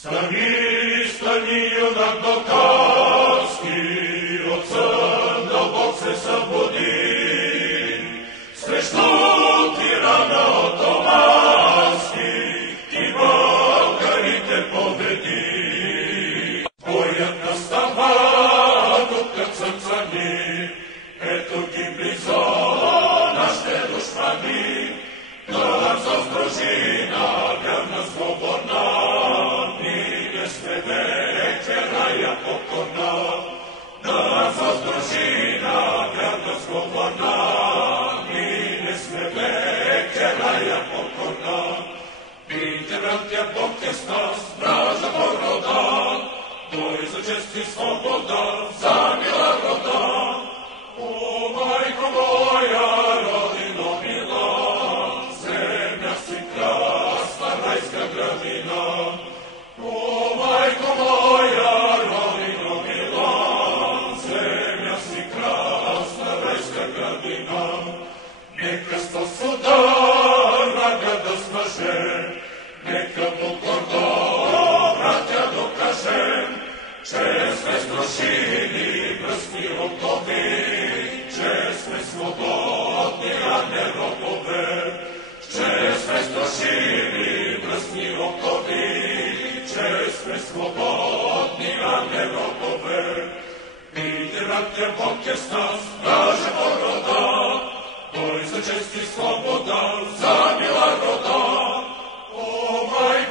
Stani, stani, junak balkanski, od crna Bog se sabudi. Smešno tirana otomanski, ti Balkani te pobedi. Bojat nastava, dok kad srca ni, eto ki blizo, našte dušmani, nam zos družina, vjerna slobodna, nije sve večeraja pokorna, nam zos družina, vjerna slobodna, nije sve večeraja pokorna. Vidite, bratja, Bog je stas, vraža poroda, boj za čest i sloboda, za mila roda. O, majko moja, rodino mila, zemlja si krasna, rajska gradina. O, majko moja, rodino mila, zemlja si krasna, rajska gradina. Neka sto sudar nagrada snaže, neka pokorno bratja dokaže, česme strošini, vrstni rokovi, česme slobodni, a ne robove. Česme strošini, vrstni rokovi, česme slobodni, a ne robove. Vidite, bratja, Bog je s nas, vraža poroda, boj za čest i sloboda, za mila roda. O, majko